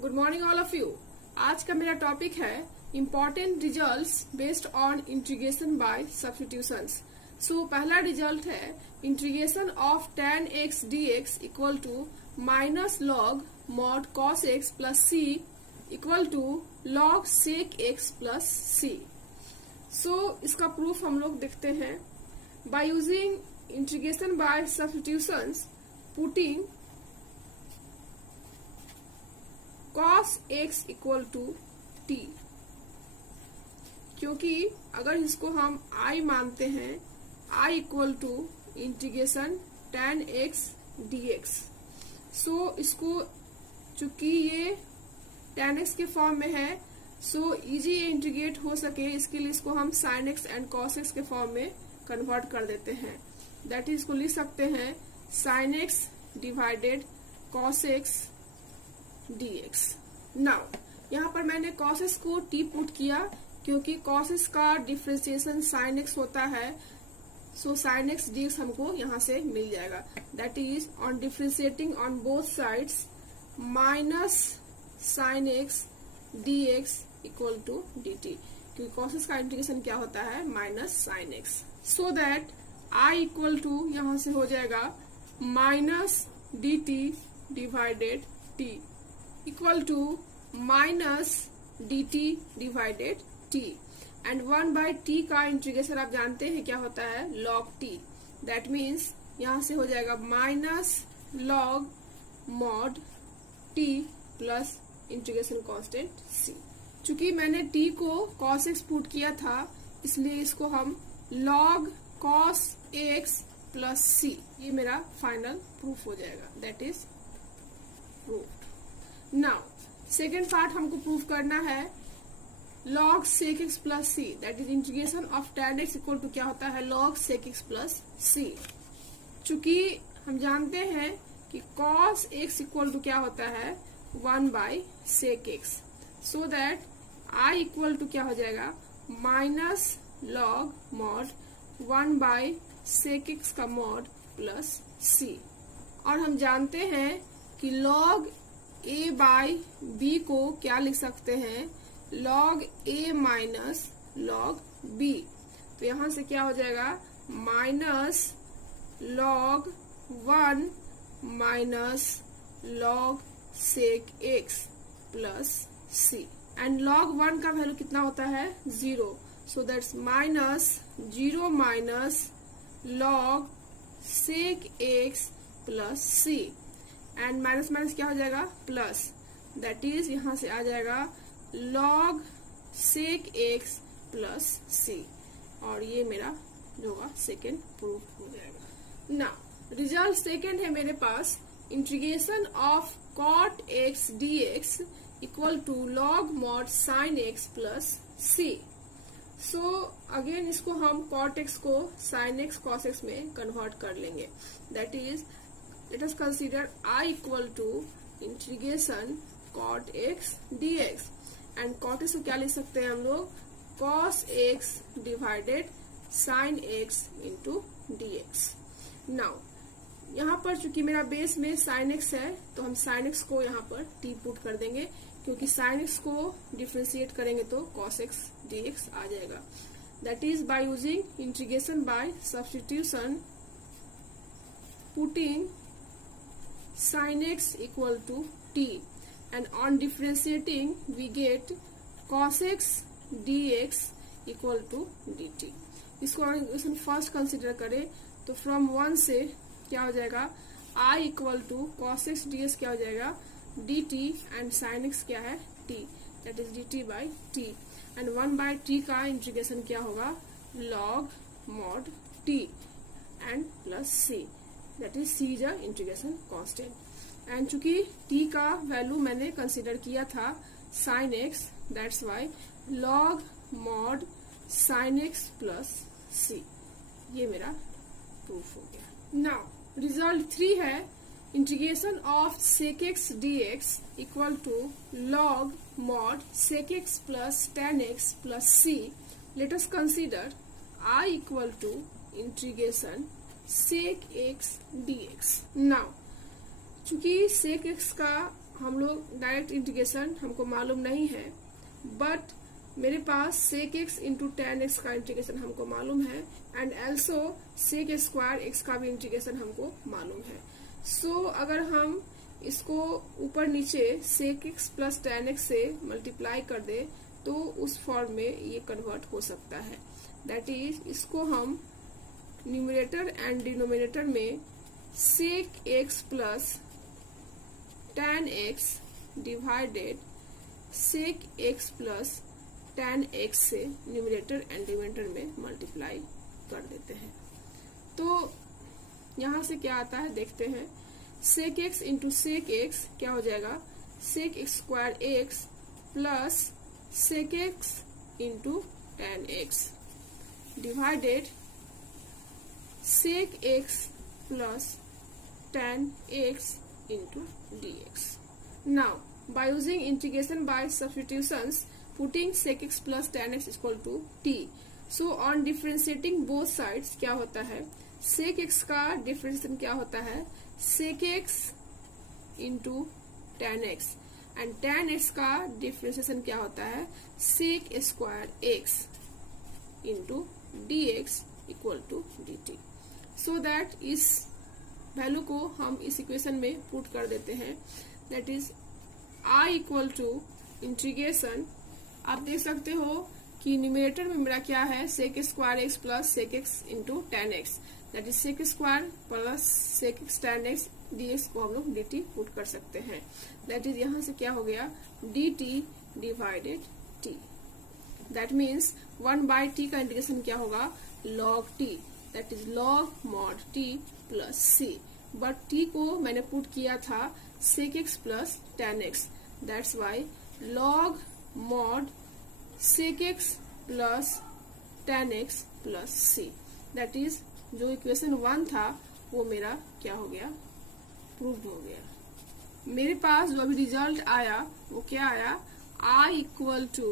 Good morning all of you. आज का मेरा टॉपिक है important results based on integration by substitutions. So पहला रिजल्ट है integration of tan x dx equal to minus log mod cos x plus c equal to log sec x plus c। So इसका proof हम लोग देखते हैं by using integration by substitutions, putting cos x equal to t। क्योंकि अगर इसको हम I मानते हैं, I equal to integration tan x dx। सो इसको चूंकि ये tan x के फॉर्म में है, सो इजी इंटीग्रेट हो सके इसके लिए इसको हम sin x and cos x के फॉर्म में कन्वर्ट कर देते हैं। दैट इज इसको लिख सकते हैं sin x divided cos x dx। Now यहाँ पर मैंने cos x को t पुट किया क्योंकि cos x का डिफरेंशिएशन sin x होता है। सो sin x dx हमको यहाँ से मिल जाएगा। That is on differentiating on both sides minus sin x dx equal to dt, क्योंकि cos x का इंटीग्रेशन क्या होता है minus sin x। So that I equal to यहाँ से हो जाएगा minus dt divided t equal to minus dt divided t and 1/t का इंटीग्रेशन आप जानते हैं क्या होता है log t। दैट मीन्स यहाँ से हो जाएगा minus log mod t plus integration constant c। चूंकि मैंने t को cos x पुट किया था इसलिए इसको हम log cos x plus c, ये मेरा फाइनल प्रूफ हो जाएगा। That is proof. Now second part हमको प्रूव करना है log sec x plus c। That is integration of tan x equal to क्या होता है log sec x plus c। चूंकि हम जानते हैं कि cos x इक्वल टू क्या होता है 1/sec x। So that I equal to क्या हो जाएगा minus log mod 1/sec x का mod प्लस c। और हम जानते हैं कि log a बाई b को क्या लिख सकते हैं log a minus log b। तो यहां से क्या हो जाएगा minus log 1 minus log sec x plus c and log 1 का वैल्यू कितना होता है 0। So that's minus 0 minus log sec x plus c and minus minus क्या हो जाएगा प्लस। दैट इज यहाँ से आ जाएगा log sec x plus c और ये मेरा जो होगा सेकेंड प्रूफ हो जाएगा। नाउ रिजल्ट सेकेंड है मेरे पास integration of cot x dx equal to log mod sin x plus c। So again इसको हम cot x को sin x cos x में कन्वर्ट कर लेंगे। That is let us consider I equal to integration cot x dx and cot x को क्या लिख सकते हैं हम लोग cos x divided sin x into dx। now यहाँ पर चूंकि मेरा बेस में sin x है तो हम sin x को यहाँ पर t पुट कर देंगे क्योंकि sin x को डिफरेंशिएट करेंगे तो cos x dx आ जाएगा। That is by using integration by substitution, putting sin x equal to t and on differentiating we get cos x dx equal to dt। इसको equation first consider करें तो from 1 से क्या हो जाएगा I equal to cos x ds क्या हो जाएगा dt एंड sin x क्या है t, that is dt by t and 1/t का इंटीग्रेशन क्या होगा log mod t and plus c। That is c is a integration constant and चूंकि t का वैल्यू मैंने कंसीडर किया था sin x, that's why log mod sin x plus c, ये मेरा प्रूफ हो गया। नाउ रिजल्ट 3 है integration of sec x dx equal to log mod sec x plus tan x plus c। Let us consider I equal to integration sec x dx। Now चूंकि sec x का हम लोग direct integration हमको मालूम नहीं है, but मेरे पास sec x into tan x का इंटीग्रेशन हमको मालूम है, and also sec square x का भी इंटीग्रेशन हमको मालूम है। सो अगर हम इसको ऊपर नीचे sec x plus tan x से मल्टीप्लाई कर दे तो उस फॉर्म में ये कन्वर्ट हो सकता है। दैट इज, इसको हम न्यूमरेटर एंड डिनोमिनेटर में sec x plus tan x divided sec x plus tan x से न्यूमरेटर एंड डिनोमिनेटर में मल्टीप्लाई कर देते हैं। तो यहां से क्या आता है देखते हैं। Sec x into sec x क्या हो जाएगा, sec x square x plus sec x into tan x divided sec x plus tan x into d x. Now by using integration by substitutions putting sec x plus tan x equal to t. So on differentiating both sides क्या होता है, sec x का differentiation क्या होता है, sec x into tan x, and tan x का differentiation क्या होता है, sec square x into dx equal to dt. So that इस वैल्यू को हम इस इक्वेशन में पुट कर देते हैं। That is I equal to integration, आप देख सकते हो कि न्यूमरेटर में मेरा क्या है, sec square x plus sec x into tan x, that is sec square plus sec x tan x dx को हम लोग dt पुट कर सकते हैं। दैट इज यहाँ से क्या हो गया, dt divided t। That means 1/t का इंटीग्रेशन क्या होगा, log t, that is log mod t plus c, but t को मैंने पुट किया था sec x plus tan x, that's why log mod sec x plus tan x plus c, that is जो equation 1 था वो मेरा क्या हो गया, प्रूव्ड हो गया। मेरे पास जो अभी रिजल्ट आया वो क्या आया, I equal to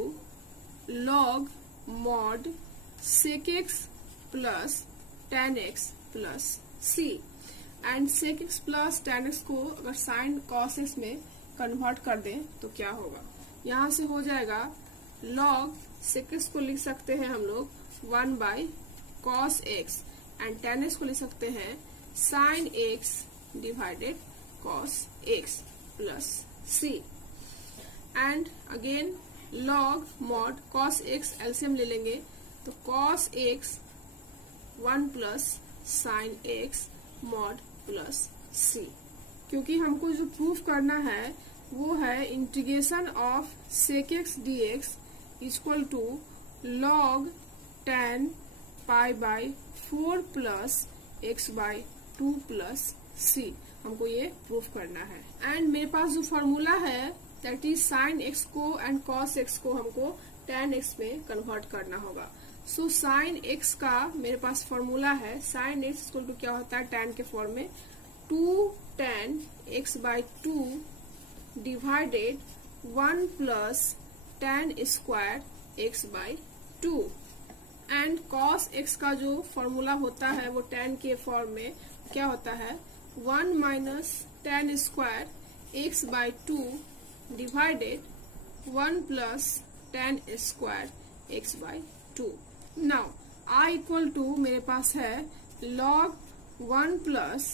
log mod sec x plus tan x plus c, and sec x plus tan x को अगर sin cos x में कन्वर्ट कर दें तो क्या होगा, यहाँ से हो जाएगा log sec x को लिख सकते हैं हम लोग 1/cos x, and tan x को लिख सकते हैं sin x divided cos x plus c, and again log mod cos x LCM ले लेंगे तो cos x 1 plus sin x mod plus c, क्योंकि हमको जो प्रूफ करना है वो है integration of sec x dx equal to log tan pi by 4 plus x by 2 plus c, हमको ये प्रूफ करना है। एंड मेरे पास जो फॉर्मूला है दैट इज sin x को एंड cos x को हमको tan x में कन्वर्ट करना होगा। सो sin x का मेरे पास फॉर्मूला है, sin x इक्वल टू क्या होता है tan के फॉर्म में 2 tan x by 2 divided 1 plus tan square x by 2, and cos x का जो फॉर्मूला होता है वो tan के फॉर्म में क्या होता है 1 minus tan square x by 2 divided 1 plus tan square x by 2। Now I equal to मेरे पास है log 1 plus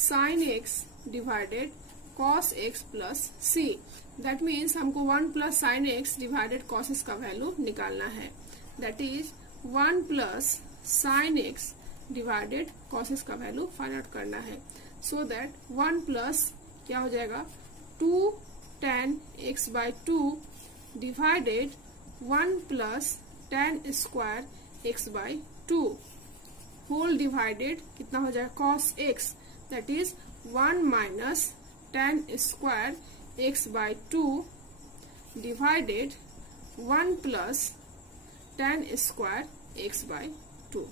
sin x divided cos x plus c, that means हमको 1 plus sin x divided cos x का value निकालना है, that is 1 plus sin x divided cos x का value find out करना है। सो दैट 1 प्लस क्या हो जाएगा 2 tan x by 2 divided 1 plus tan square x by 2 whole divided कितना हो जाएगा cos x, that is 1 minus tan square x by 2 divided 1 plus tan square x by 2,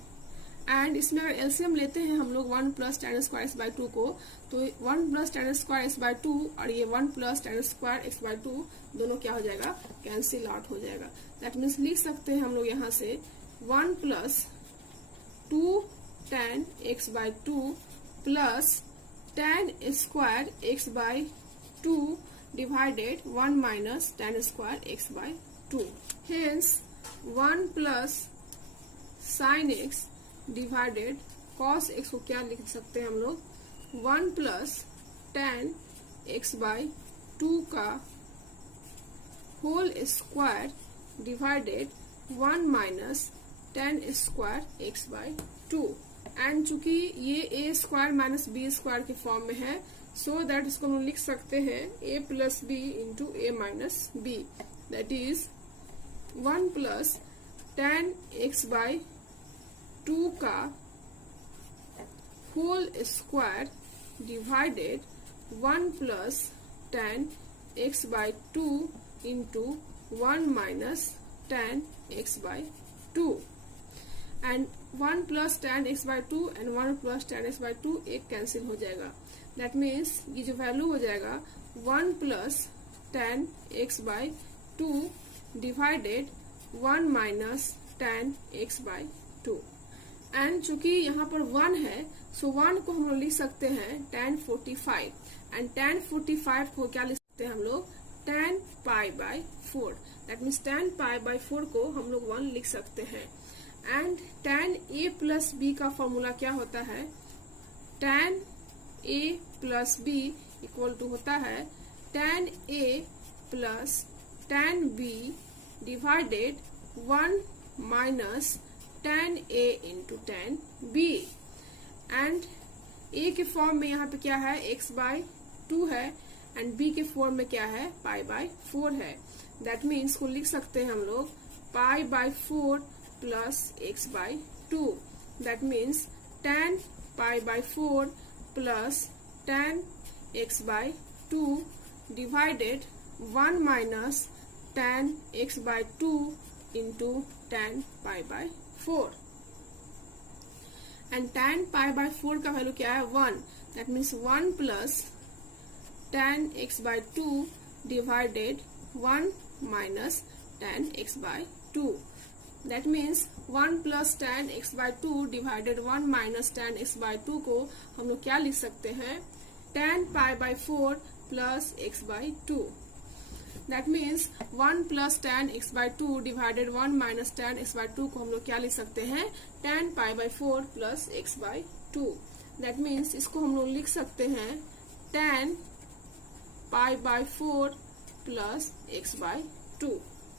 and इसमें अगर एलसीएम लेते हैं हम लोग 1 plus tan square x by 2 को, तो 1 plus tan square x by 2 और ये 1 plus tan square x by 2 दोनों क्या हो जाएगा, कैंसिल आउट हो जाएगा। दैट मीन्स लिख सकते हैं हम लोग यहाँ से 1 plus 2 tan x by 2 plus tan square x by 2 divided 1 minus tan square x by 2. Hence 1 plus sin x divided cos x को क्या लिख सकते हैं हम लोग, 1 plus tan x by 2 का whole square divided 1 minus tan square x by 2. And चूंकि ये a square minus b square के फॉर्म में है, सो दैट इसको हम लिख सकते हैं a plus b into a minus b, that is 1 plus tan x by 2 का whole square divided 1 plus tan x by 2 into 1 minus tan x by 2. And 1 plus tan x by 2 and 1 plus tan x by 2 एक cancel हो जाएगा. That means ये जो value हो जाएगा 1 plus tan x by 2 divided 1 minus tan x by 2. And चूंकि यहाँ पर 1 है, सो 1 को हम लोग लिख सकते हैं tan 45. एंड tan 45 को क्या लिख सकते हैं हम लोग, tan pi by 4. That means tan pi by 4 को हम लोग 1 लिख सकते हैं. And tan a plus b का फॉर्मूला क्या होता है, tan a plus b equal to होता है tan a plus tan b divided 1 minus tan a into tan b. And a के फॉर्म में यहाँ पे क्या है, x बाय 2 है, एंड b के फॉर्म में क्या है, पाई बाय 4 है. दैट मीन्स को लिख सकते हैं हम लोग pi by 4 plus x bye 2. That means tan pi by 4 plus tan x bye 2 divided 1 minus tan x bye 2 into tan pi by 4. And tan pi by 4 का वैल्यू क्या है, 1. That means 1 plus tan x by 2 divided 1 minus tan x by 2. That means 1 plus tan x by 2 divided 1 minus tan x by 2 को हम लोग क्या लिख सकते हैं, tan pi by 4 plus x by 2. That means 1 plus tan x by 2 divided 1 minus tan x by 2 को हम लोग क्या लिख सकते हैं, tan pi by 4 plus x by 2. That means इसको हम लोग लिख सकते हैं tan pi by 4 plus x bye 2.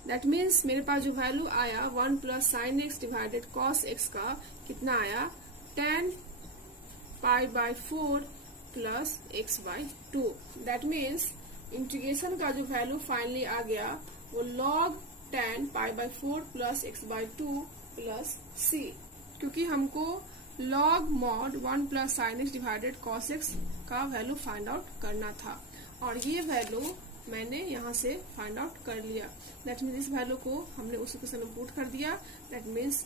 That means मेरे पास जो वैल्यू आया 1 plus sine x divided cos x का कितना आया, tan pi by 4 plus x bye 2. That means integration का जो वैल्यू फाइनली आ गया वो log tan pi by 4 plus x bye 2 plus c, क्योंकि हमको log mod 1 plus sine x divided cos x का वैल्यू फाइंड आउट करना था, और ये वैल्यू मैंने यहाँ से फाइंड आउट कर लिया. दैट मीन्स इस वैल्यू को हमने उसी के साथ पुट कर दिया. दैट मीन्स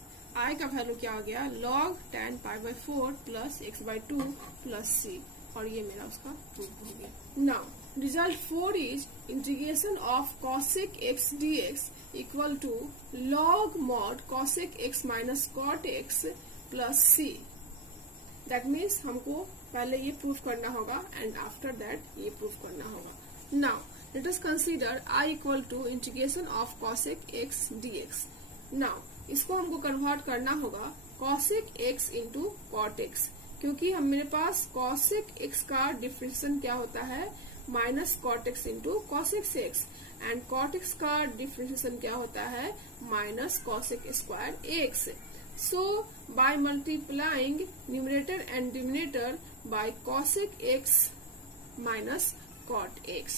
i का वैल्यू क्या हो गया, log tan pi by 4 plus x bye 2 plus c, और ये मेरा उसका प्रूफ हो गया. Now result 4 is integration of cosec x dx equal to log mod cosec x minus cot x plus c. That means हमको पहले ये proof करना होगा एंड आफ्टर दैट ये प्रूफ करना होगा. Now let us consider i equal to integration of cosec x dx. Now इसको हमको कन्वर्ट करना होगा cosec x into cot x, क्योंकि हम मेरे पास cosec x का डिफरेंशिएशन क्या होता है, minus cot x into cosec x, and cot x का डिफरेंशिएशन क्या होता है, minus cosec square x. So by multiplying numerator and denominator by cosec x minus cot x,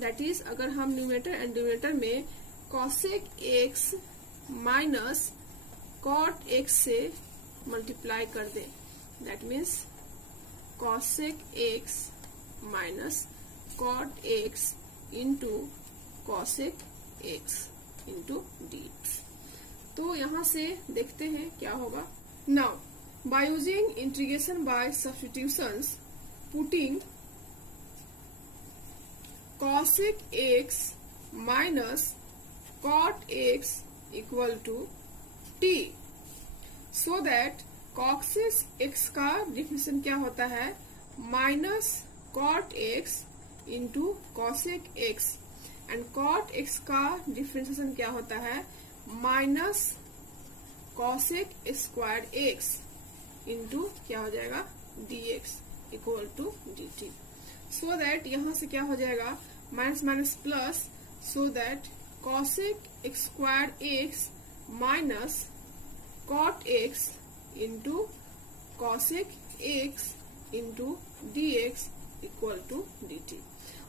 that is अगर हम numerator and denominator में cosec x minus cot x से multiply कर दें, that means cosec x minus cot x into cosec x into dx. तो यहाँ से देखते हैं क्या होगा. Now by using integration by substitutions, putting cosec x minus cot x equal to t, so that cosec x का definition क्या होता है, minus cot x into cosec x, and cot x का डिफ्रेंसिएशन क्या होता है, minus cosec square x into क्या हो जाएगा, d x equal to d t. So that यहां से क्या हो जाएगा, minus minus plus, so that cosec square x minus cot x into cosec x into d x equal to d t.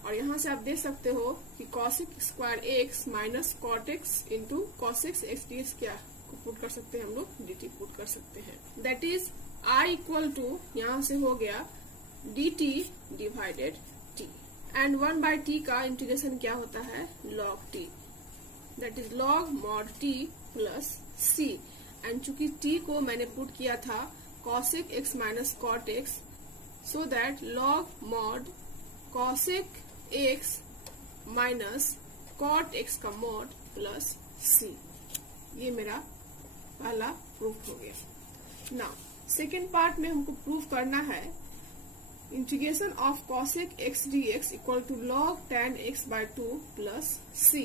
और यहाँ से आप देख सकते हो कि cosec square x minus cot x into cosec x d x क्या put कर सकते हैं हम लोग, डी टी पुट कर सकते हैं। That is I equal to यहाँ से हो गया d t divided t, and 1/t का इंटीग्रेशन क्या होता है, log t, that is log mod t plus c, and चूंकि t को मैंने पुट किया था cosec x minus cot x, so that log mod cosec x minus cot x का mod प्लस c, ये मेरा पहला प्रूफ हो गया। नाउ सेकेंड पार्ट में हमको प्रूफ करना है integration of cosec x dx equal to log tan x by 2 plus c।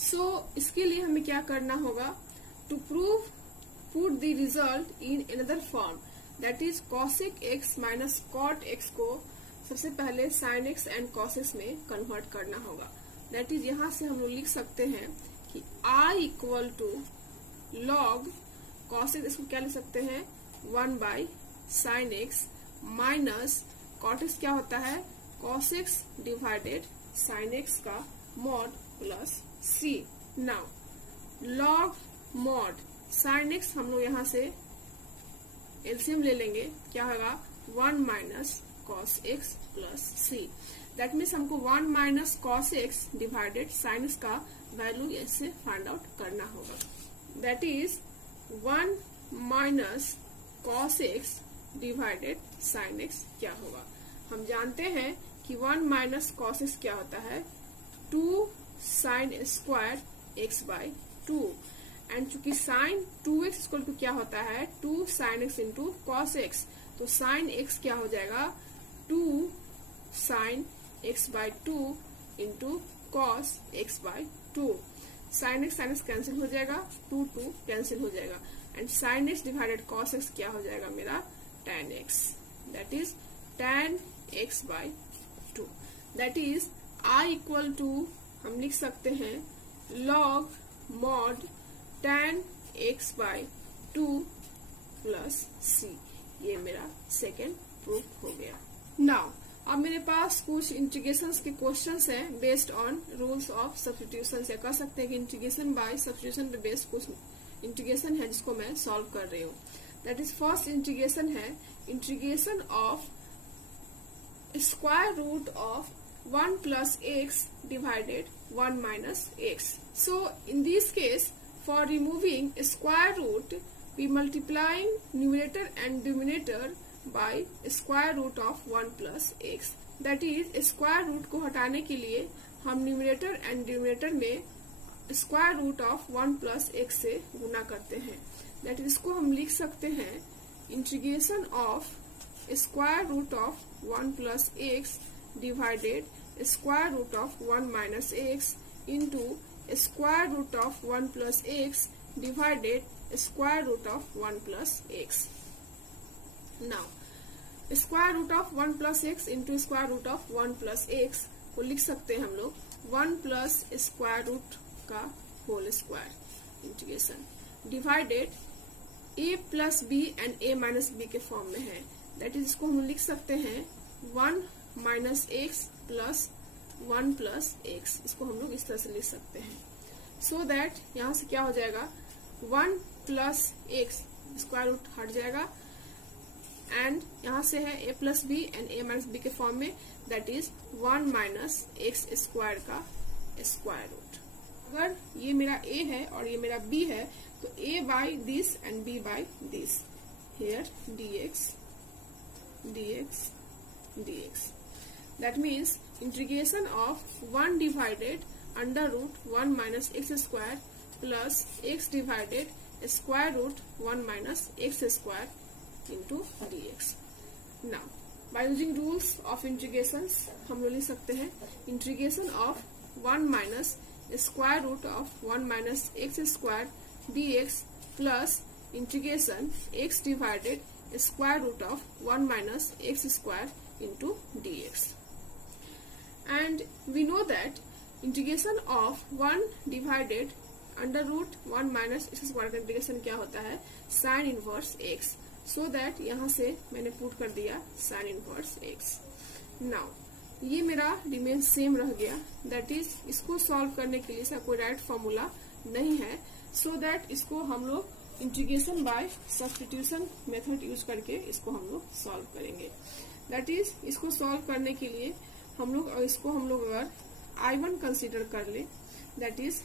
So इसके लिए हमें क्या करना होगा, to prove put the result in another form, that is cosec x minus cot x को सबसे पहले sin x and cos x में कन्वर्ट करना होगा। दैट इज यहाँ से हम लोग लिख सकते हैं कि I equal to log cos x, इसको क्या लिख सकते हैं 1/sin x minus cot x क्या होता है cos x divided sin x का mod plus c। Now log mod sin x हम लोग यहाँ से एलसीएम ले लेंगे, क्या होगा 1 minus cos x plus c, that means हमको 1 minus cos x divided sin x का वैल्यू ऐसे फाइंड आउट करना होगा। That is 1 minus cos x divided sin x क्या होगा, हम जानते हैं कि 1 माइनस cos x क्या होता है 2 sin square x by 2, and चूंकि sin 2x इक्वल टू क्या होता है 2 sin x into cos x, तो sin x क्या हो जाएगा 2 sin x by 2 into cos x by 2, sin x cancel हो जाएगा, 2 कैंसिल हो जाएगा, and sin x divided cos x क्या हो जाएगा मेरा tan x, that is tan x by 2। That is I equal to हम लिख सकते हैं log mod tan x by 2 plus c, ये मेरा सेकेंड प्रूफ हो गया। नाउ अब मेरे पास कुछ इंटीग्रेशंस के क्वेश्चंस हैं based on rules of substitution, या कह सकते हैं कि इंटीग्रेशन बाय सब्स्टिट्यूशन पे बेस्ड कुछ इंटीग्रेशन है जिसको मैं सॉल्व कर रही हूँ। दैट इज फर्स्ट इंटीग्रेशन है integration of square root of 1 plus x divided 1 minus x. So in this case, for removing square root, we multiplying numerator and denominator by square root of 1 plus x. That is, square root को हटाने के लिए हम numerator and denominator में square root of 1 plus x से गुना करते हैं। That is, इसको हम लिख सकते हैं integration of square root of 1 plus x divided square root of 1 minus x into square root of 1 plus x divided square root of 1 plus x. Now, square root of 1 plus x into square root of 1 plus x को लिख सकते हैं हम लोग 1 plus square root का whole square integration divided a plus b and a minus b के form में है। दैट इज इसको हम लिख सकते हैं 1 minus x plus 1 plus x, इसको हम लोग इस तरह से लिख सकते हैं। सो दैट यहाँ से क्या हो जाएगा 1 प्लस एक्स स्क्वायर रूट हट जाएगा, एंड यहाँ से है a plus b and a minus b के फॉर्म में, that is 1 minus x square का स्क्वायर रूट। अगर ये मेरा a है और ये मेरा b है तो a by this and b by this, here dx dx dx, that means integration of 1 divided under root 1 minus x square plus x divided square root 1 minus x square into dx. Now by using rules of integrations हम लोग लिख सकते हैं integration of 1 minus square root of 1 minus x square dx plus integration x divided square root of 1 minus x square into dx. And we know that integration of 1 divided under root 1 minus x square का integration क्या होता है sin inverse x. So that यहाँ से मैंने put कर दिया sin inverse x. Now ये मेरा रिमेन सेम रह गया. दैट इज इसको सॉल्व करने के लिए इसका कोई राइट फॉर्मूला नहीं है. सो दैट इसको हम लोग integration by substitution method use करके इसको हम लोग सॉल्व करेंगे. दैट इज इसको सॉल्व करने के लिए हम लोग अगर I1 कंसीडर कर ले, दैट इज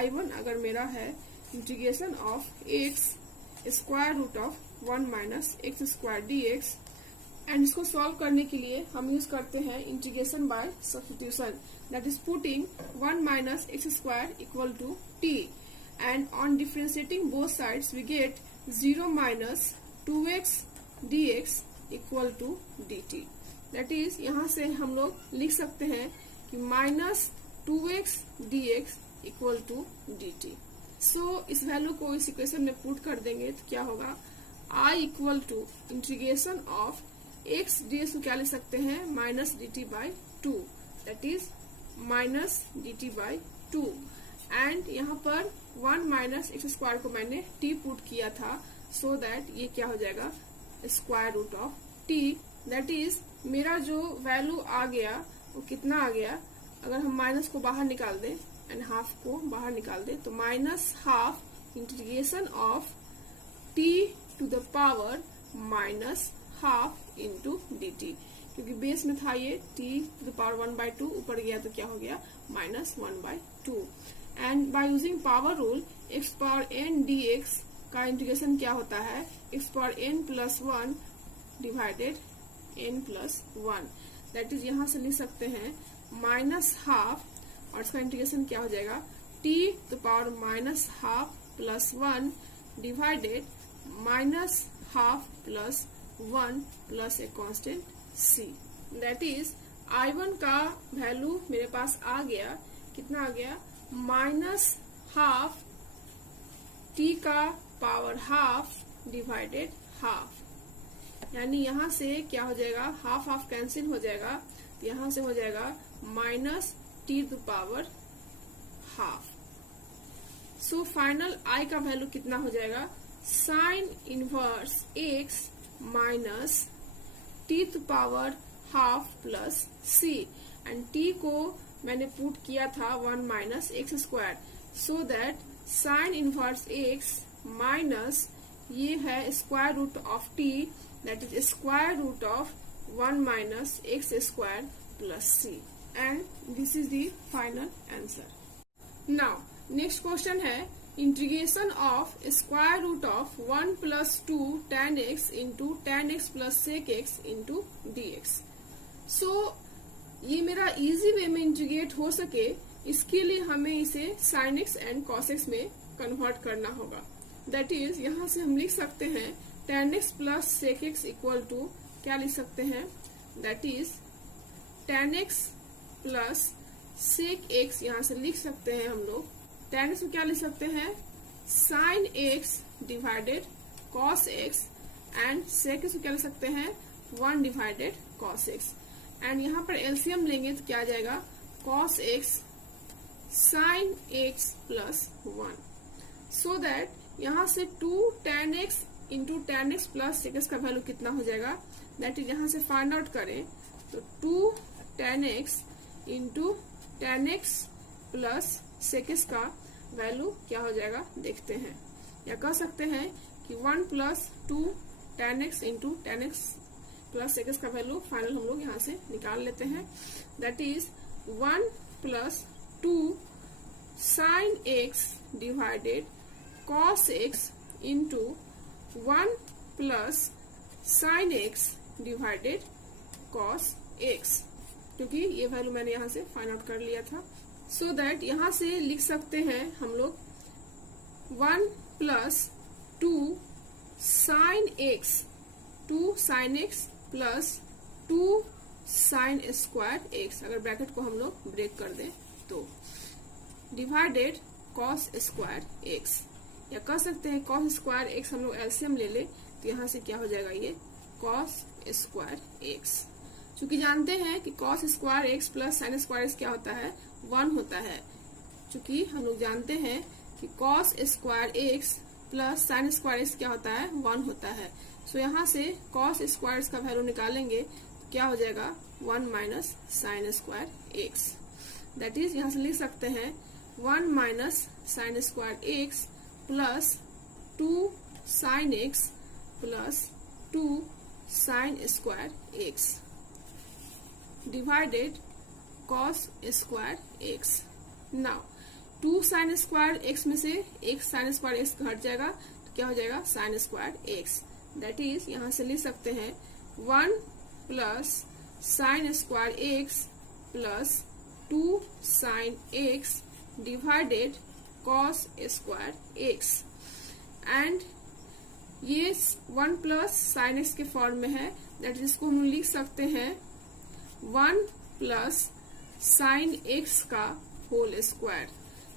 I1 अगर मेरा है integration of x square root of 1 minus x square dx. And इसको सॉल्व करने के लिए हम यूज करते हैं integration by substitution. That is putting 1 minus x square equal to t and on differentiating both sides we get 0 minus 2x dx equal to dt. That is यहाँ से हम लोग लिख सकते हैं कि minus 2x dx equal to dt. So इस value को इस इक्वेशन में पुट कर देंगे तो क्या होगा I equal to integration of x dx को क्या लिख सकते हैं minus dt by 2. That is minus dt by 2. And यहाँ पर 1 माइनस एक्स स्क्वायर को मैंने t पुट किया था. सो दैट ये क्या हो जाएगा square root of t. That is मेरा जो वैल्यू आ गया वो कितना आ गया, अगर हम माइनस को बाहर निकाल दें एंड हाफ को बाहर निकाल दें तो minus half integration of t to the power minus half into dt. क्योंकि बेस में था ये t टू द पावर 1/2, ऊपर गया तो क्या हो गया minus 1/2. And by using power rule x power n dx का इंटीग्रेशन क्या होता है x power n plus 1 divided n plus 1. That is यहाँ से लिख सकते हैं माइनस हाफ और इसका इंटीग्रेशन क्या हो जाएगा t to power minus half plus 1 divided minus half plus 1 plus a constant c. That is I1 का वैल्यू मेरे पास आ गया, कितना आ गया माइनस हाफ t का पावर हाफ डिवाइडेड हाफ. यानी यहाँ से क्या हो जाएगा हाफ हाफ कैंसिल हो जाएगा तो यहाँ से हो जाएगा minus t to power half. So final I का वैल्यू कितना हो जाएगा sine inverse x minus t to power half plus c. And t को मैंने पुट किया था 1 minus x square. So that sine inverse x minus ये है square root of t. That is square root of 1 minus x square plus c. And this is the final answer. Now, next question है integration of square root of 1 plus 2 tan x into tan x plus sec x into dx. So, ये मेरा easy way में integrate हो सके इसके लिए हमें इसे sin x and cos x में कन्वर्ट करना होगा. That is यहाँ से हम लिख सकते हैं tan x plus sec x equal to क्या लिख सकते हैं that is tan x plus sec x. यहाँ से लिख सकते हैं हम लोग tan x को क्या लिख सकते हैं sin x divided cos x and sec x को क्या लिख सकते हैं 1 डिवाइडेड cos x. एंड यहाँ पर एलसीएम लेंगे तो क्या आ जाएगा cos x sin x plus 1. So that यहाँ से 2 tan x into tan x plus sec x का वैल्यू कितना हो जाएगा दैट इज यहाँ से फाइंड आउट करें तो 2 tan x into tan x plus sec x का वैल्यू क्या हो जाएगा देखते हैं. या कह सकते हैं कि 1 plus 2 tan x into tan x plus sec x का वैल्यू फाइनल हम लोग यहाँ से निकाल लेते हैं. That is 1 plus 2 sin x divided cos x into 1 plus sin x divided cos x. क्योंकि ये वैल्यू मैंने यहाँ से फाइंड आउट कर लिया था. सो दैट यहाँ से लिख सकते हैं हम लोग 1 plus 2 sin x plus 2 sign square x, अगर ब्रैकेट को हम लोग ब्रेक कर दें तो, डिवाइडेड कॉस स्क्वायर एक्स, या कह सकते हैं कॉस स्क्वायर एक्स हम लोग एलसीएम ले ले तो यहाँ से क्या हो जाएगा, ये कॉस स्क्वायर एक्स। चूंकि जानते हैं कि cos square x plus sine square x क्या होता है, 1 होता है। चूंकि हम लोग जानते हैं कि cos square x plus sine square x क्या होता है, 1 होता है। सो यहाँ से कॉस स्क्वायर एक्स का वैल्यू निकालेंगे तो क्या हो जाएगा, 1 minus sine square x. That is यहाँ से लिख सकते हैं 1 minus sine square x plus 2 sign x plus 2 sign square x divided cos square x. Now 2 sign square x में से एक साइन स्क्वायर एक्स घट जाएगा तो क्या हो जाएगा, sign square x. That is यहाँ से लिख सकते हैं 1 plus sine square x plus 2 sign x divided cos square x. And ये 1 प्लस साइन एक्स के फॉर्म में है, दैट इज इसको हम लिख सकते हैं 1 प्लस साइन एक्स का whole square,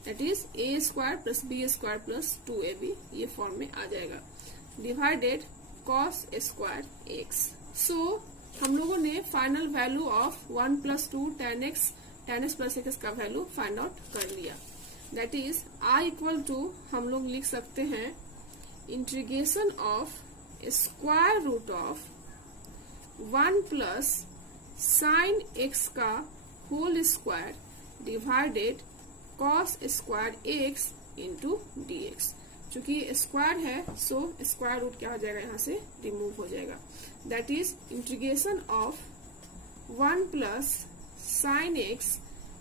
that is a square plus b square plus 2ab, ये फॉर्म में आ जाएगा, divided cos square x. So हम लोगों ने final value of 1 plus 2 tan x plus x का वैल्यू फाइंड आउट कर लिया। That is i equal to हम लोग लिख सकते हैं integration of square root of 1 plus sine x का whole square divided cos square x into d x. चूंकि स्क्वायर है सो स्क्वायर रूट क्या हो जाएगा, यहाँ से रिमूव हो जाएगा। That is integration of 1 plus sine x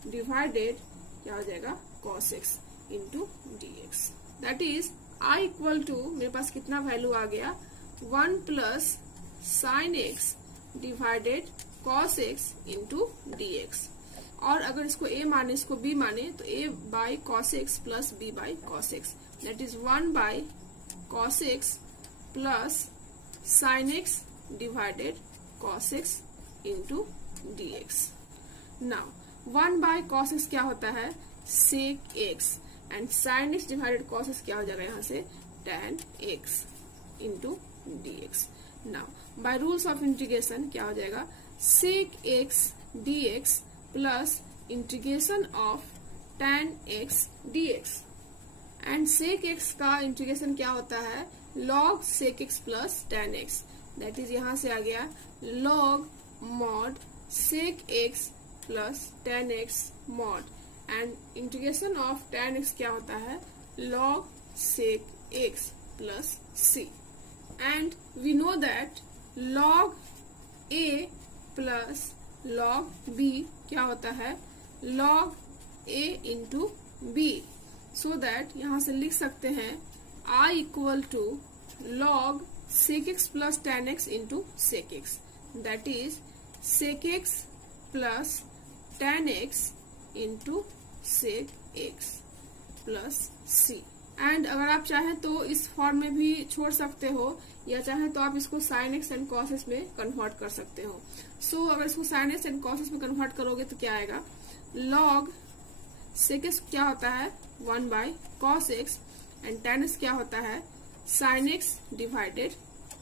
divided क्या हो जाएगा, cos x into d x. That is I equal to, मेरे पास कितना वैल्यू आ गया, 1 plus sine x divided cos x into d x. और अगर इसको a माने इसको b माने तो a by cos x plus b by cos x, that is 1 by cos x plus sine x divided cos x into d x. Now 1 by cos x क्या होता है, sec x, and sine x divided cos x क्या हो जाएगा, यहाँ से tan x into d x. Now by rules of integration क्या हो जाएगा, sec x d x plus integration of tan x d x. And sec x का integration क्या होता है, log sec x plus tan x, that is यहाँ से आ गया log mod sec x plus tan x mod, and integration of tan x क्या होता है, log sec x plus c। And we know that log a plus log b क्या होता है, log a into b। So that यहाँ से लिख सकते हैं i equal to log sec x plus tan x into sec x, that is sec x plus tan x into sec x plus c। And अगर आप चाहें तो इस फॉर्म में भी छोड़ सकते हो, या चाहे तो आप इसको sine x and cos x में कन्वर्ट कर सकते हो। सो अगर इसको sine x and cos x में कन्वर्ट करोगे तो क्या आएगा, log सेक एक्स क्या होता है 1 by cos x, and tan x क्या होता है sign x divided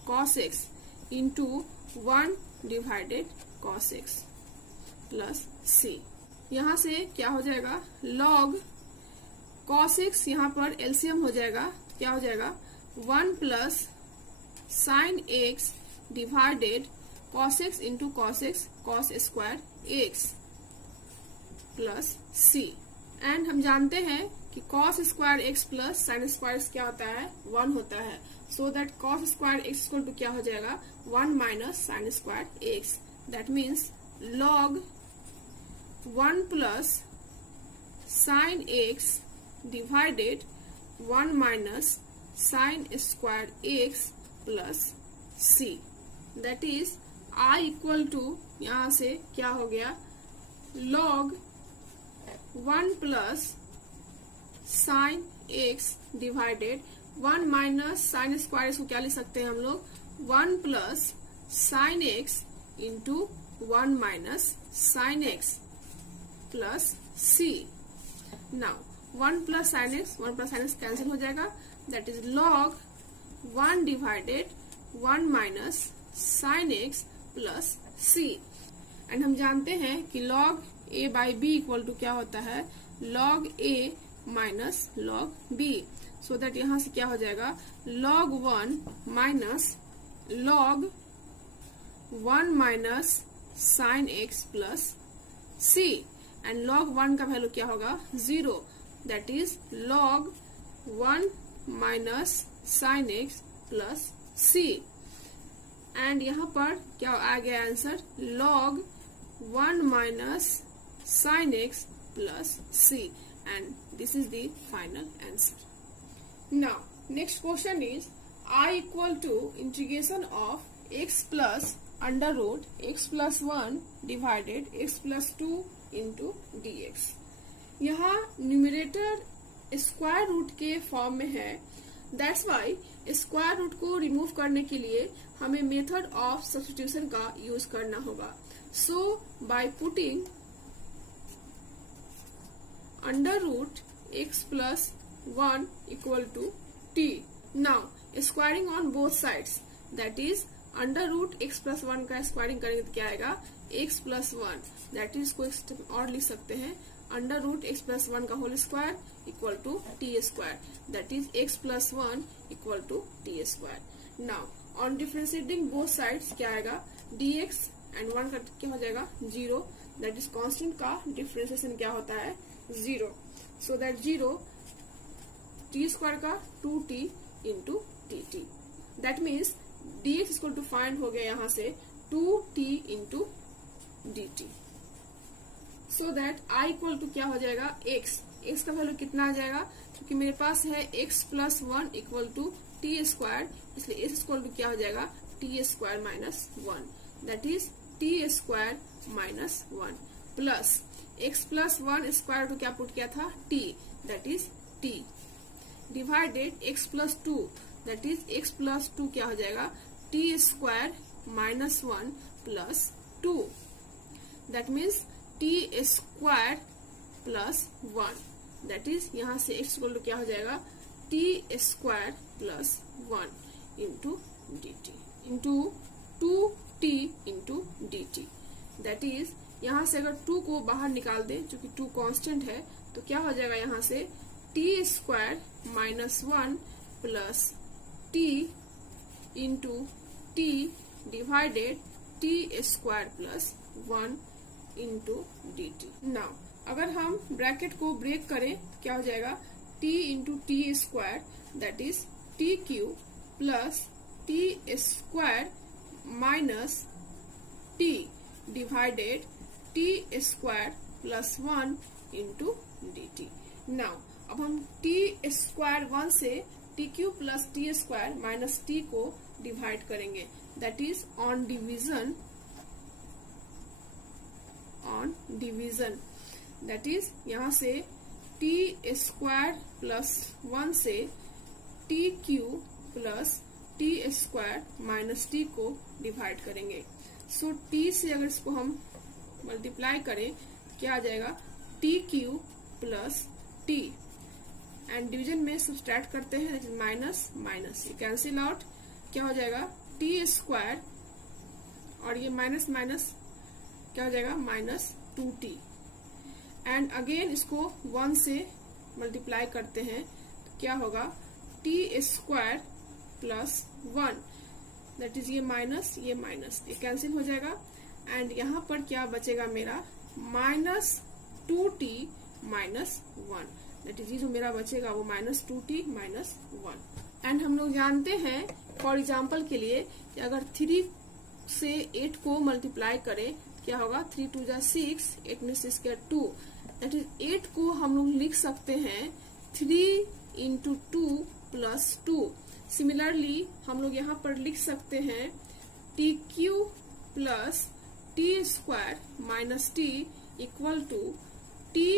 cos x into 1 divided cos x plus c। यहाँ से क्या हो जाएगा, log कॉस एक्स यहाँ पर एलसीएम हो जाएगा, क्या हो जाएगा 1 plus sine x divided cos x into cos x cos square x plus c। And हम जानते हैं कि cos square x plus sine square x क्या होता है, 1 होता है। So that cos square x equal to क्या हो जाएगा, 1 minus sine square x, that means log 1 plus sine x divided 1 minus sine square x plus c। That is i equal to यहाँ से क्या हो गया, log 1 plus sine x divided 1 minus sine square x को क्या लिख सकते हैं हम लोग, 1 plus sine x into 1 minus sine x plus c. Now 1 plus sine x cancel हो जाएगा, that is log 1 divided 1 minus sine x plus c. And हम जानते हैं कि log a by b equal to क्या होता है, log A minus log b. So that यहां से क्या हो जाएगा, log 1 minus log 1 minus sine x plus c. And log 1 का वैल्यू क्या होगा, 0, that is log 1 minus sine x plus c. And यहाँ पर क्या आ गया answer, log 1 minus sine x plus c. And this is the final answer. Now, next question is I equal to integration of x plus under root x plus 1 divided x plus 2 into dx। यहाँ numerator square root के form में है, that's why square root को remove करने के लिए हमें method of substitution का यूज करना होगा। So by putting under root x plus 1 equal to t. Now squaring on both sides, that is under root x plus 1 का स्क्वायरिंग करेंगे तो क्या आएगा, x plus 1, that is को और लिख सकते हैं अंडर रूट x plus 1 का whole square equal to t square, that is x plus 1 equal to t square. Now on differentiating both sides क्या आएगा, dx एंड 1 का क्या हो जाएगा 0, that is कांस्टेंट का डिफरेंशिएशन क्या होता है 0, सो दैट 0 टी स्क्वायर का 2t into dt, that means dx equal to find हो गया यहाँ से 2t into dt। So that i equal to क्या हो जाएगा x का वैल्यू कितना आ जाएगा, क्योंकि मेरे पास है x plus 1 equal to t square, इसलिए x इक्वल टू क्या हो जाएगा t square minus 1, that is t square minus 1 plus x plus 1 square to क्या पुट किया था t, that is t divided x plus 2, that is x plus 2 क्या हो जाएगा t square minus 1 plus 2, that means t square plus 1, that is यहाँ से x equal to क्या हो जाएगा t square plus 1 into dt into 2t into dt, that is यहाँ से अगर 2 को बाहर निकाल दें, चूंकि 2 कांस्टेंट है, तो क्या हो जाएगा यहाँ से T square minus 1 plus T into T divided T square plus 1 into D T. Now अगर हम ब्रैकेट को ब्रेक करें तो क्या हो जाएगा T into t square, that is T cube plus t square minus T divided T square plus 1 into D T. Now अब हम टी स्क्वायर 1 से T cube plus t square minus T को divide करेंगे, that is on division, that is यहाँ से T square plus 1 से T cube plus t square minus T को divide करेंगे। सो टी से अगर इसको हम मल्टीप्लाई करें क्या आ जाएगा T cube plus T, and division में सब्सट्रैक्ट करते हैं माइनस माइनस, ये कैंसिल आउट, क्या हो जाएगा टी स्क्वायर और ये माइनस माइनस क्या हो जाएगा माइनस 2t, एंड अगेन इसको 1 से मल्टीप्लाई करते हैं तो क्या होगा T square plus 1, that is ये माइनस ये कैंसिल हो जाएगा, एंड यहाँ पर क्या बचेगा मेरा minus 2t minus 1, that is ये जो मेरा बचेगा वो माइनस 2t माइनस 1। एंड हम लोग जानते हैं फॉर एग्जाम्पल के लिए कि अगर 3 से 8 को मल्टीप्लाई करें क्या होगा 3 2 जा 6, 8 में से स्क्वायर 2, दैट इज 8 को हम लोग लिख सकते हैं 3 इंटू 2 प्लस 2। सिमिलरली हम लोग यहाँ पर लिख सकते हैं t cube plus t square minus t equal to t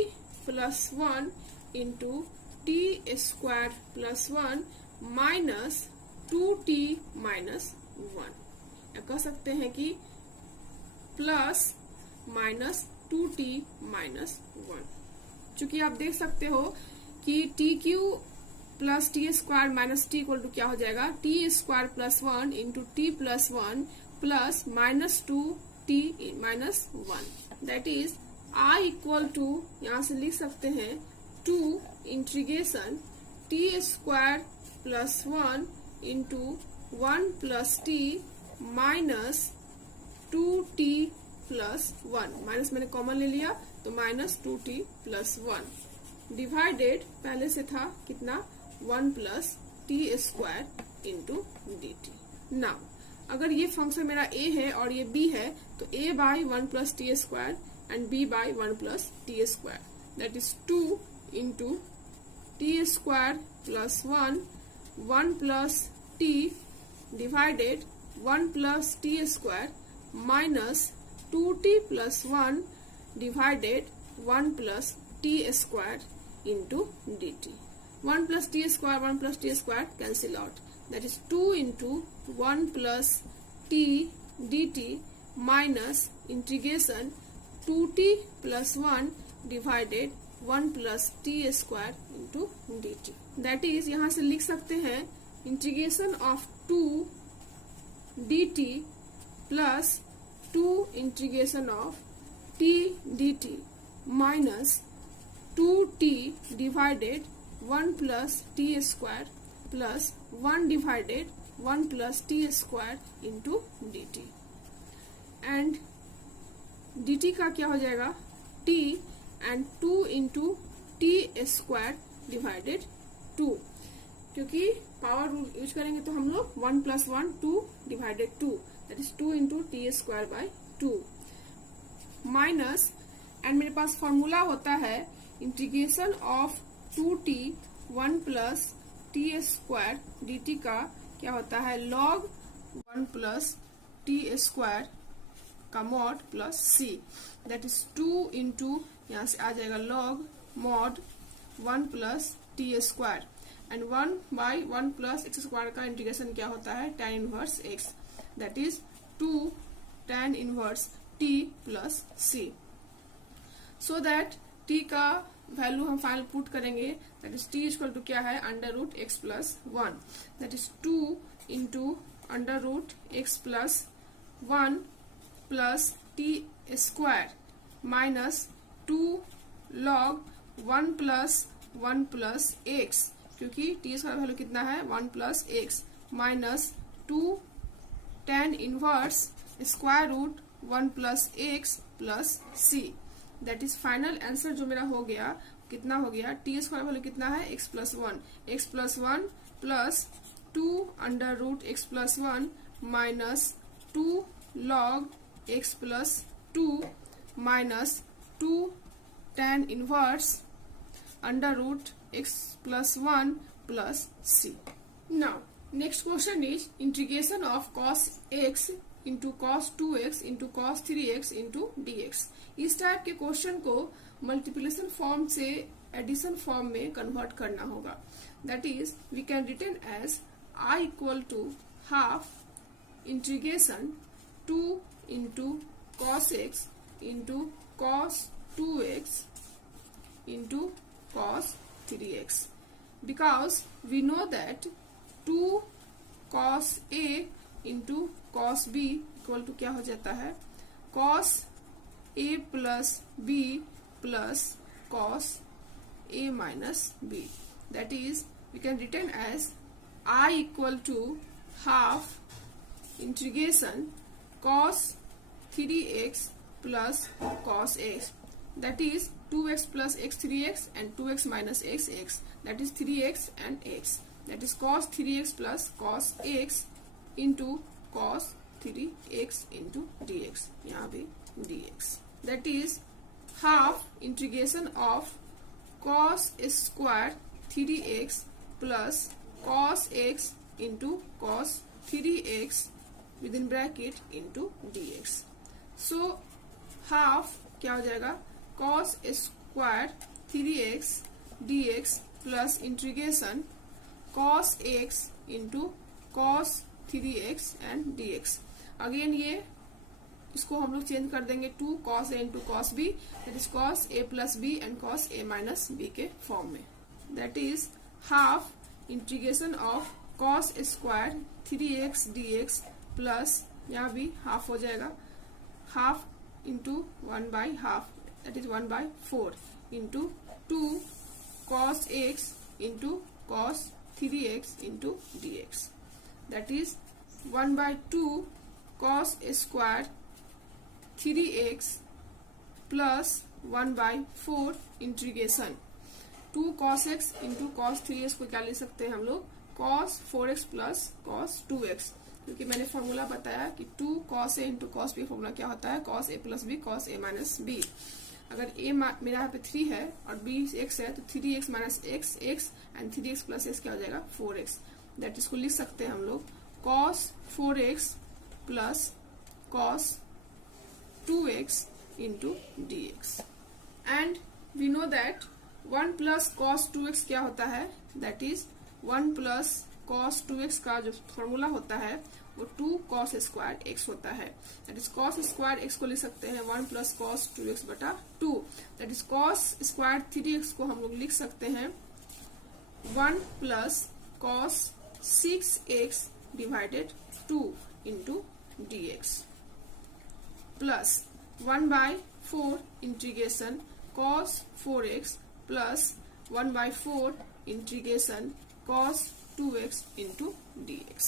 plus 1 into t square plus 1 minus 2t minus 1, या कह सकते हैं कि प्लस माइनस 2t माइनस 1। चूंकि आप देख सकते हो कि t cube plus t square minus t equal to क्या हो जाएगा, t square plus 1 into t plus 1 plus minus 2t minus 1। That is I equal to, यहाँ से लिख सकते हैं 2 integration t square plus 1 into 1 plus t minus 2t plus 1। Minus मैंने common ले लिया तो माइनस 2t प्लस 1 डिवाइडेड पहले से था कितना 1 plus t square into D T. Now अगर ये फंक्शन मेरा a है और ये b है तो a by 1 plus t square and b by 1 plus t square, that is 2 into t square plus 1 plus t divided 1 plus t square minus 2t plus 1 divided 1 plus t square into dt। 1 plus t square 1 plus t square cancel out, that is 2 into 1 plus t dt minus integration 2t plus 1 divided 1 plus t square into dt। That is यहाँ से लिख सकते हैं integration of 2 dt plus 2 integration of t dt minus 2t divided 1 plus t square plus 1 divided 1 plus t square into dt। And dt का क्या हो जाएगा t and 2 into t square divided 2, क्योंकि पावर रूल यूज करेंगे तो हम लोग 1 plus 1 2 divided 2, that is 2 into t square by 2 minus, and मेरे पास फॉर्मूला होता है integration of 2t 1 plus t square dt का क्या होता है लॉग 1 प्लस टी स्क्वायर का mod plus c, that is 2 into यहाँ से आ जाएगा log mod 1 plus t square and 1 by 1 plus x square का इंटीग्रेशन क्या होता है tan inverse x, that is 2 tan inverse t plus c. So that t का वैल्यू हम फाइनल पुट करेंगे, that is t equal to क्या है under root x plus 1, that is 2 into under root x plus 1 plus t square minus 2 log 1 plus x, क्योंकि t square value कितना है 1 plus x minus 2 tan inverse square root 1 plus x plus c. That is final answer जो मेरा हो गया कितना हो गया, टी स्क्वायर वैल्यू कितना है x plus 1 plus 2 under root x plus 1 minus 2 log x plus 2 minus 2 tan inverse under root x plus 1 plus c। Now next question is integration of cos x into cos 2x into cos 3x into dx। इस type के question को multiplication form से addition form में convert करना होगा, that is we can written as I equal to half integration 2 into cos x into cos 2x into cos 3x, because we know that 2 cos a into cos b equal to क्या हो जाता है cos a plus b plus cos a minus b, that is we can written as I equal to half integration cos 3x plus cos x, that is 2x plus x 3x and 2x minus x x, that is 3x and x, that is cos 3x plus cos x into cos 3x into dx, यहाँ भी dx, that is half integration of cos square 3x plus cos x into cos 3x within bracket into dx। so half क्या हो जाएगा cos square 3x dx plus integration cos x into cos 3x and dx। Again ये इसको हम लोग change कर देंगे two cos a into cos b, that is cos a plus b and cos a minus b के form में। That is half integration of cos square 3x dx plus यहाँ भी हाफ हो जाएगा, half into 1/2 that is 1/4 into 2 cos x into cos 3x into dx, that is 1/2 cos square 3x plus 1/4 integration 2 cos x into cos 3x को क्या ले सकते हैं हम लोग, cos 4x plus cos 2x, क्योंकि मैंने फॉर्मूला बताया कि 2 cos a into cos b formula क्या होता है, cos a plus b cos a minus b। अगर a मेरा यहाँ पे 3 है और b x है तो 3x minus x x and 3x plus x क्या हो जाएगा 4x, दैट इसको लिख सकते हैं हम लोग cos 4x plus cos 2x into dx। And we know that 1 plus cos 2x क्या होता है, that is 1 plus cos 2x का जो फॉर्मूला होता है वो 2 cos स्क्वायर x होता है, that is cos square x को लिख सकते हैं 1 प्लस cos 2x बटा 2, that is cos square 3x को हम लोग लिख सकते हैं 1 plus cos 6x divided 2 into dx plus 1/4 integration cos 4x plus 1/4 integration cos 2x into dx,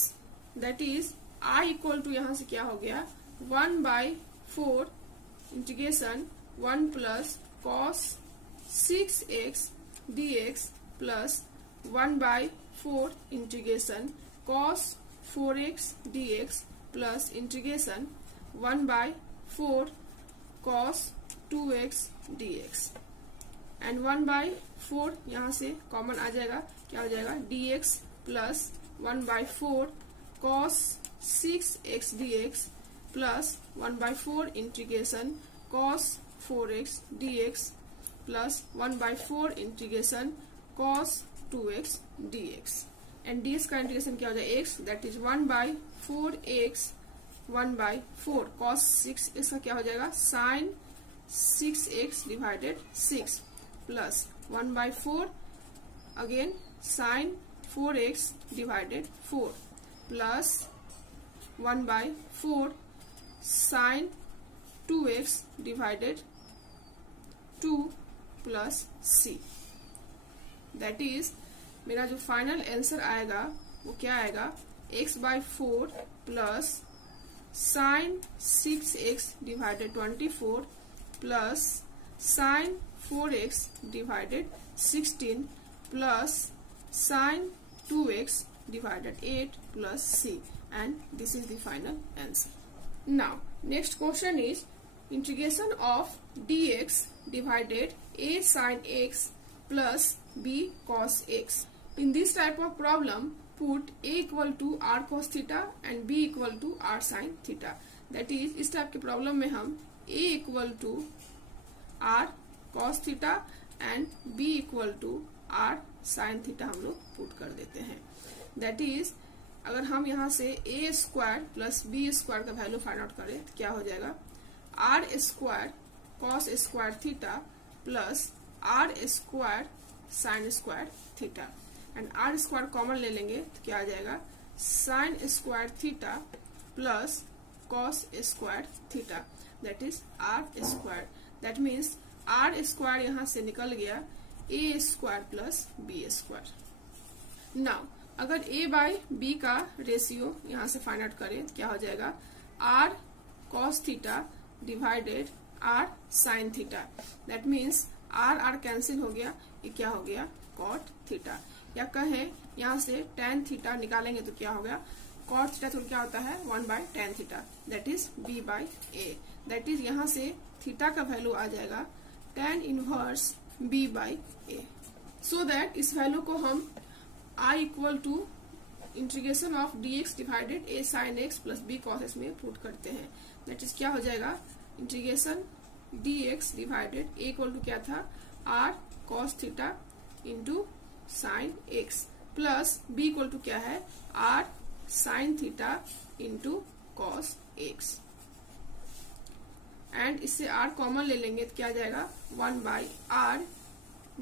that is I equal to यहाँ से क्या हो गया 1/4 integration 1 plus cos 6x dx plus 1/4 integration cos 4x dx plus integration 1/4 cos 2x dx and 1/4 यहाँ से common आ जाएगा, क्या हो जाएगा dx plus 1/4 cos 6x dx plus 1/4 integration cos 4x dx plus 1/4 integration cos 2x dx and dx का integration क्या हो जाएगा x, that is 1/4x 1/4 cos 6x का क्या हो जाएगा sin 6x divided 6 plus 1/4 again sin 4x divided 4 plus 1/4 sin 2x divided 2 plus c, that is मेरा जो फाइनल आंसर आएगा वो क्या आएगा x/4 plus sin 6x divided 24 plus sin 4x divided 16 plus sin 2x divided 8 plus c, and this is the final answer. Now next question is integration of dx divided a sin x plus b cos x. In this type of problem put a equal to r cos theta and b equal to r sin theta, that is इस type के problem में हम a equal to r cos theta and b equal to r sin theta हम लोग put कर देते हैं, that is अगर हम यहाँ से a square plus b square का वैल्यू फाइंड आउट करें तो क्या हो जाएगा r square cos square theta plus r square sin square theta and r square common ले लेंगे तो क्या आ जाएगा sin square theta plus cos square theta, that is r square, that means r square यहाँ से निकल गया a square plus b square. Now अगर a बाई b का रेशियो यहाँ से फाइंड आउट करें तो क्या हो जाएगा r cos theta divided r sin theta, that means r cancel हो गया, ये क्या हो गया cot थीटा, या कहें यहाँ से tan थीटा निकालेंगे तो क्या हो गया cot थीटा, तो क्या होता है 1/tan theta, that is b/a, that is यहाँ से थीटा का वैल्यू आ जाएगा tan inverse b/a, so that इस वैल्यू को हम I equal to integration of dx divided a sin x plus b cos x में पुट करते हैं, दैट इज क्या हो जाएगा integration dx divided a equal to क्या था r cos theta into sine x plus b equal to क्या है r sin theta into cos x, and इससे r कॉमन ले लेंगे तो क्या आ जाएगा 1/r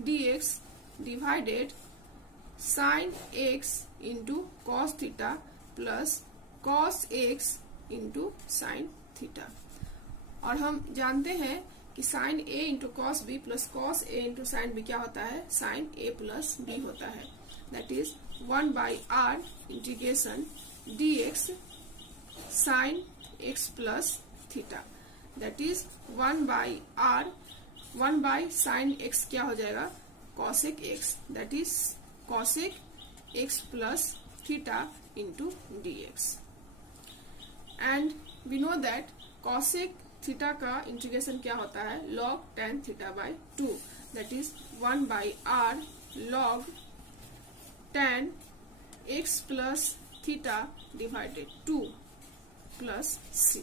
dx divided sine x into cos theta plus cos x into sine theta. और हम जानते हैं कि sine a into cos b plus cos a into sine b क्या होता है, साइन a प्लस b होता है। That is 1/r integration dx sine x plus theta. That is 1/r 1/sin x क्या हो जाएगा, cosec x। That is cosec x plus theta into dx। And we know that cosec theta का integration क्या होता है, log tan theta by 2। That is 1/r log tan x plus theta divided 2 plus c।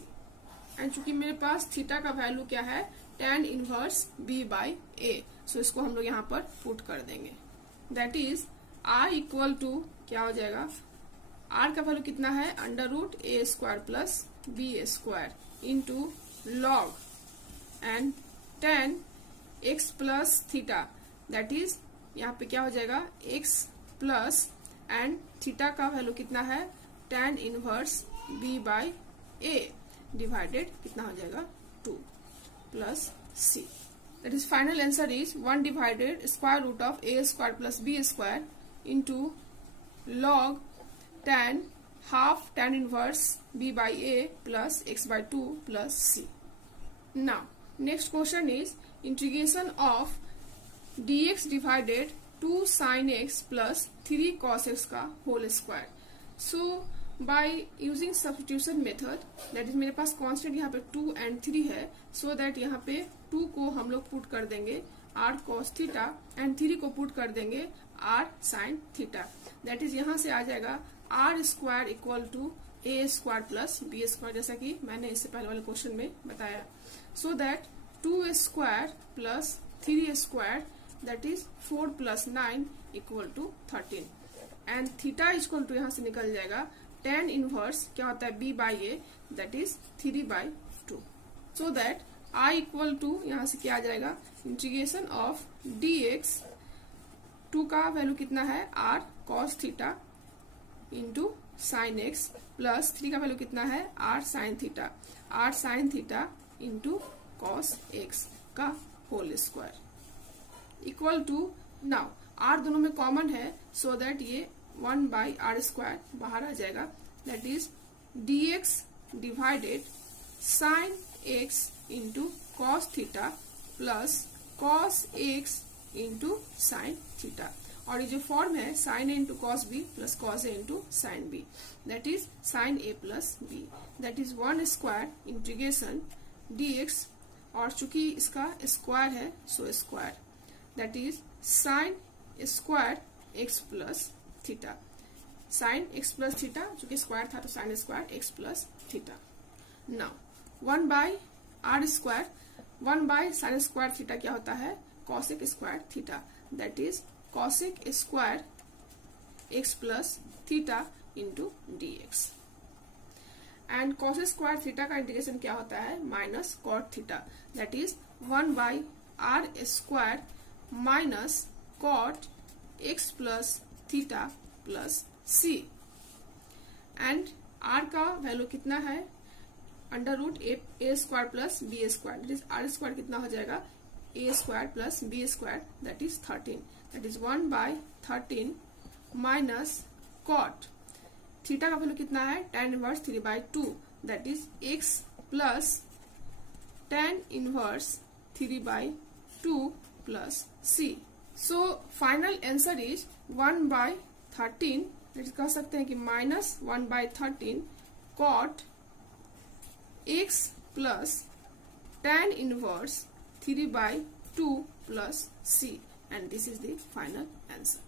And चूंकि मेरे पास theta का value क्या है, tan inverse b by a, so इसको हम लोग यहाँ पर पुट कर देंगे। That is r equal to क्या हो जाएगा, r का वैल्यू कितना है, √a² plus b² into log and tan x plus theta. That is यहाँ पे क्या हो जाएगा, x प्लस एंड थीटा का वैल्यू कितना है, tan inverse b by a divided कितना हो जाएगा 2 plus c। That is final answer is 1 divided square root of a² plus b² into log tan half tan inverse b by a plus x by 2 plus c। Now next question is integration of dx divided 2 sin x plus 3 cos x का whole square। So by using substitution method, that is मेरे पास constant यहाँ पे 2 and 3 है, so that यहाँ पे 2 को हम लोग पुट कर देंगे r cos थीटा एंड 3 को पुट कर देंगे r sin theta. That is यहाँ से आ जाएगा r² equal to a² plus b², जैसा कि मैंने इससे पहले वाले क्वेश्चन में बताया। So that 2² plus 3² that is 4 plus 9 equal to 13 and theta equal to यहाँ से निकल जाएगा tan इनवर्स क्या होता है b by a that is 3/2। So that I equal to यहाँ से क्या आ जाएगा, इंटीग्रेशन ऑफ dx 2 का वैल्यू कितना है r cos theta into sine x plus 3 का वैल्यू कितना है r sin theta into cos x का whole square equal to, now r दोनों में कॉमन है, सो दैट ये 1/r² बाहर आ जाएगा। That is dx divided sine x into cos theta plus cos x into sine theta. और ये जो फॉर्म है sine a into cos b plus cos a into sine b, that is sine a plus b। That is 1² integration dx, और चूंकि इसका square है so square, that is sine square x plus theta. Sine x plus theta, चूंकि square था तो sine square x plus theta. Now 1/r², 1/sin² theta क्या होता है, cosec square theta. That is cosec square x plus theta into dx। And cos square theta का integration क्या होता है, minus cot theta. That is 1/r² minus cot x plus theta plus c। And r का value कितना है, √a² plus b²। That is r² कितना हो जाएगा, a² plus b² that is 13। That is 1/13 minus cot theta का value कितना है, tan inverse 3/2 that is x plus tan inverse 3/2 plus c। So final answer is 1/13, that कह सकते हैं कि minus 1/13 cot x plus tan inverse 3/2 plus c, and this is the final answer.